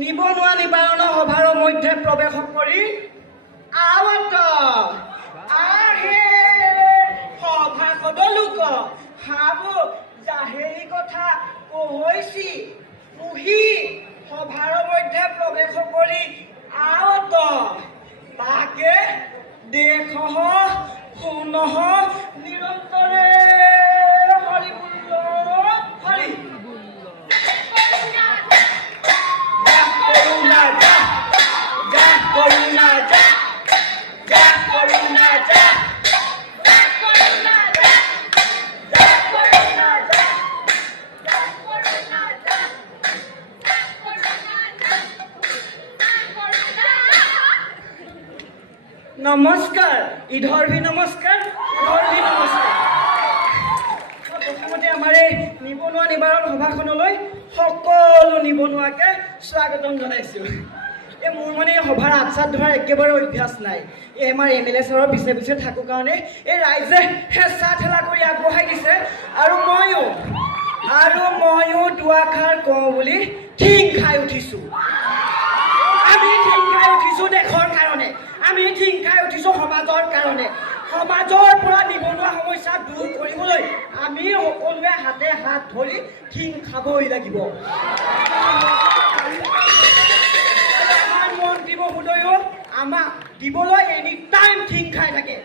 নিবনুৱা নিবাৰণ সভাৰ মধ্যে প্ৰৱেশ কৰি আৱত আহে সভা সদলোক হাবো জাহেৰী কথা কৈছি পুহি সভাৰ মধ্যে প্ৰৱেশ কৰি আৱত তাকে দেশ সুনহ নিৰন্তৰে হৰিবুল্ল হৰি নমস্কাৰ ইধৰ্ভি নমস্কাৰ উধৰ্ভি নমস্কাৰ প্ৰথমতে আমাৰ এই নিবনুৱা নিবাৰণ সভাখনলৈ সকলো নিবনুৱাকে স্বাগতম জনাইছোঁ এই মোৰ মানে এই সভাৰ আচাৰ ধৰাৰ একেবাৰে অভ্যাস নাই এই আমাৰ MLA ছাৰৰ পিছে পিছে থাকোঁ কাৰণে এই ৰাইজে হেঁচা ঠেলা কৰি আগবঢ়াই দিছে আৰু ময়ো দুআষাৰ কওঁ বুলি ঠিং খাই উঠিছোঁ আমি ঠিং খাই উঠিছোঁ দেশৰ কাৰণে আমি ঠিং খাই উঠিছোঁ সমাজৰ কাৰণে সমাজৰ পৰা নিবনুৱা সমস্যা দূৰ কৰিবলৈ আমি সকলোৱে হাতে হাত ধৰি ঠিং খাবই লাগিব আমাৰ মন্ত্ৰী মহোদয়েও আমাক দিবলৈ এনি টাইম ঠিং খাই থাকে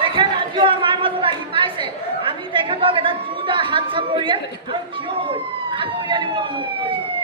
তেখেত আজিও আমাৰ মাজত আহি পাইছে আমি তেখেতক এটা দুটা হাত চাপৰিয়ে আৰু থিয় হৈ আগুৱাই আনিবলৈ অনুৰোধ কৰিছোঁ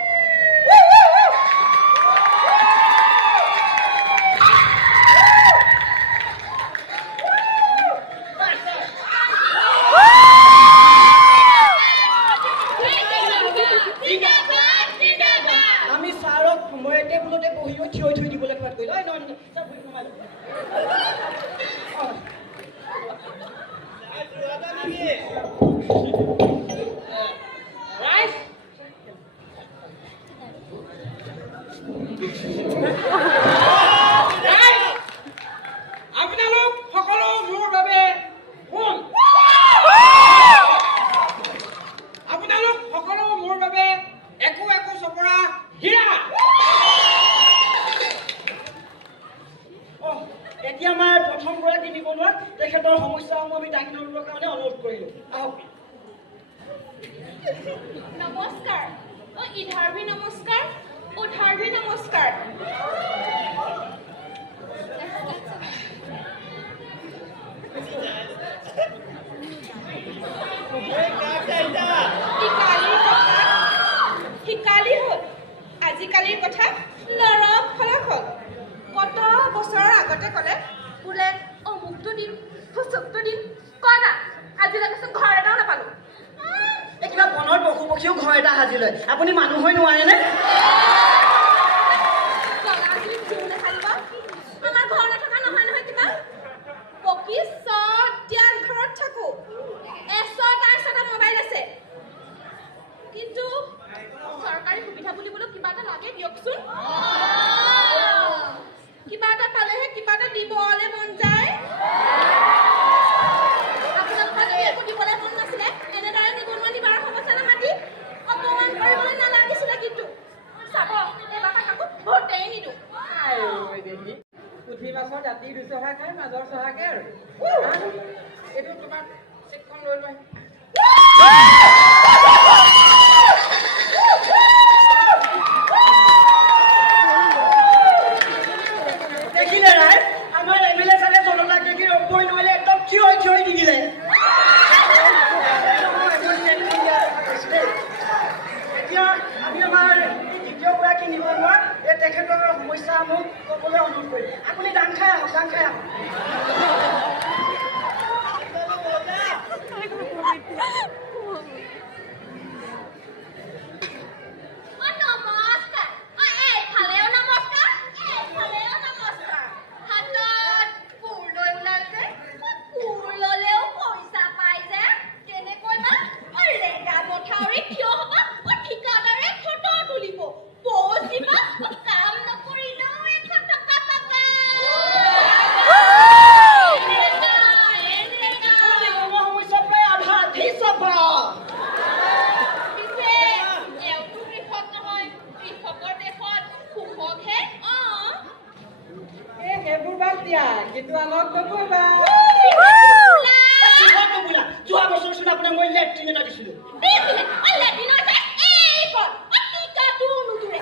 এতিয়া আমাৰ প্ৰথম গৰাকী নিবনুৱা তেখেতৰ সমস্যাসমূহ আমি দাঙি ধৰিবৰ কাৰণে অনুৰোধ কৰিলোঁ আহক নমস্কাৰ ইধাৰ্ভি নমস্কাৰ উধাৰ্ভি নমস্কাৰ শিকালি হ'ল আজিকালিৰ কথা লৰক ফলক হ'ল কত বছৰৰ আগতে ক'লে বোলে অমুকটো দিম ফুচুকটো দিম কয় না আজিলৈকে ঘৰ এটাও নাপালোঁ এই কিবা বনৰ পশু পক্ষীও ঘৰ এটা সাজি লয় আপুনি মানুহ হৈ নোৱাৰেনে আমাৰ ঘৰ নথকা নহয় নহয় কিবা পকী চতিয়াৰ ঘৰত থাকোঁ এটা মোবাইল আছে কিন্তু চৰকাৰী সুবিধা বুলিবলৈ কিবা এটা লাগে দিয়কচোন কিবা এটা পালেহে কিবা এটা দিবলৈ মন যায় আপোনালোকক একো দিবলৈ মন নাছিলে এনেদৰে নিবনুৱা নিবাৰণ সমস্যা নামাতি অপমান কৰিবলৈ নালাগিছিলে কিন্তু চাব এইবাৰ কাকো ভোটেই নিদিওঁ পুঠি মাছৰ দাঁতি দুচহা খাই মাজৰ চহাকে আৰু এইটো তোমাৰ চিটখন লৈ লোৱা দেখিলে ৰাইজ আমাৰ MLA ছাৰে জনতাক দেখি ৰ'বই নোৱাৰিলে একদম থিয় দি দিলে এতিয়া আমি আমাৰ দ্বিতীয় গৰাকী নিবনুৱা এই তেখেতৰ সমস্যাসমূহ ক'বলৈ অনুৰোধ কৰিম আপুনি দান খাই আহক মই লেট্ৰিন এটা দিছিলোঁ দিছিলে অলে দিনৰ যে এইখন অতিকা দুনুতুৰে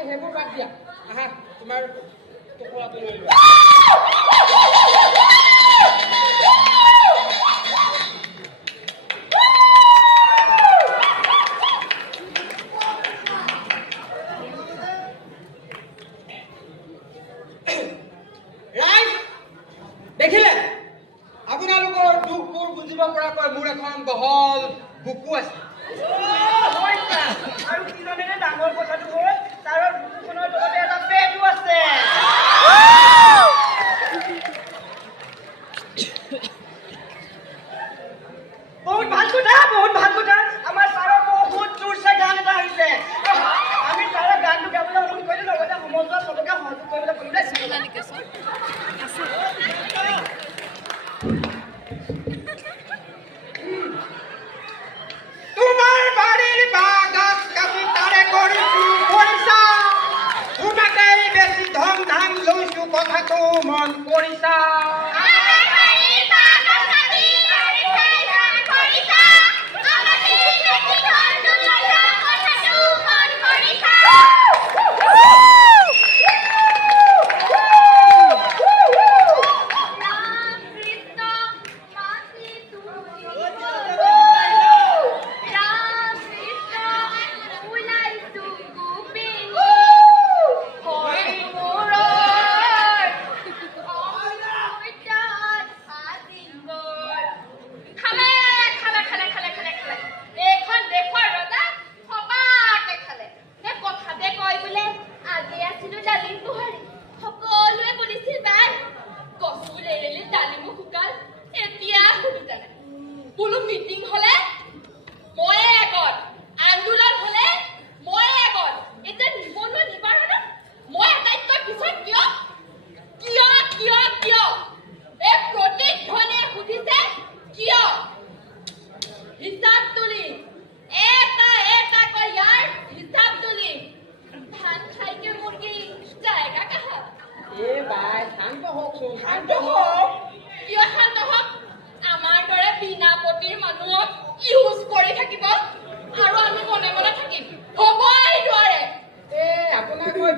সেইবোৰ বাদ দিয়া আহা তোমাৰ টুকুৰাটো লৈ লোৱা দেখিলে আপোনালোকৰ দুখবোৰ বুজিব পৰাকৈ মোৰ এখন বহল বুকু আছে আৰু কিজনে ডাঙৰ কথাটো হ'ল তাৰ বুকুখনৰ তলতে এটা পেটো আছে বহুত ভাল কথা আমাৰ ছাৰৰ বহুত জোৰছে গান এটা আহিছে আমি ছাৰৰ গানটো গাবলৈ অনুৰোধ কৰিলোঁ লগতে সমজুৱা চবকে সহযোগ কৰিবলৈ কৰিলে তোমাৰ বাৰীৰ বাগান কাটি তাৰে কৰিছো পইচা তোমাকেই বেছি ধন ধান লৈছো কথাটো মন কৰিছা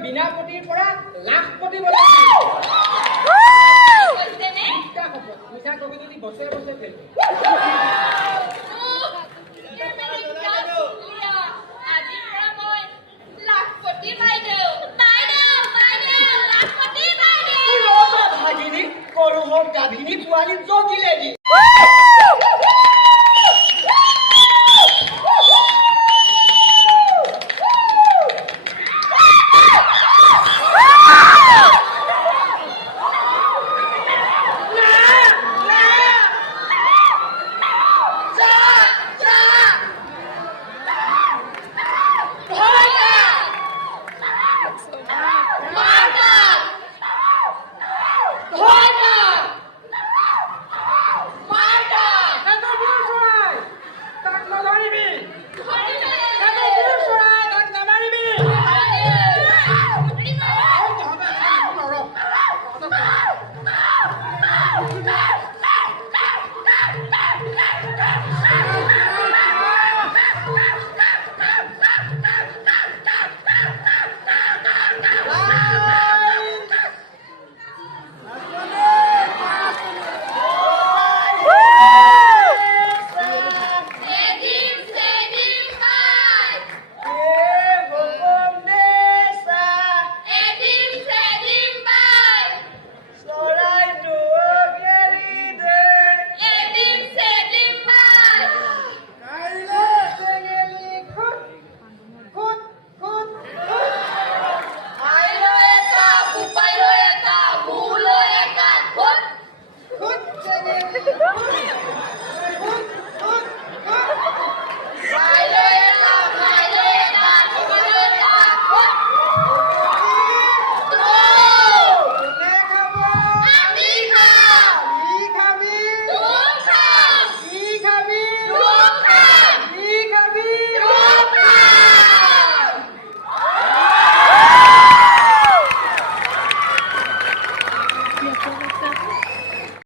বিনাপতিৰ পৰা লাখপতি মিছা কবি যদি বছে বছে ফেল ভাগিনী সৰু হওক গাভিনী পোৱালি জগিলে দি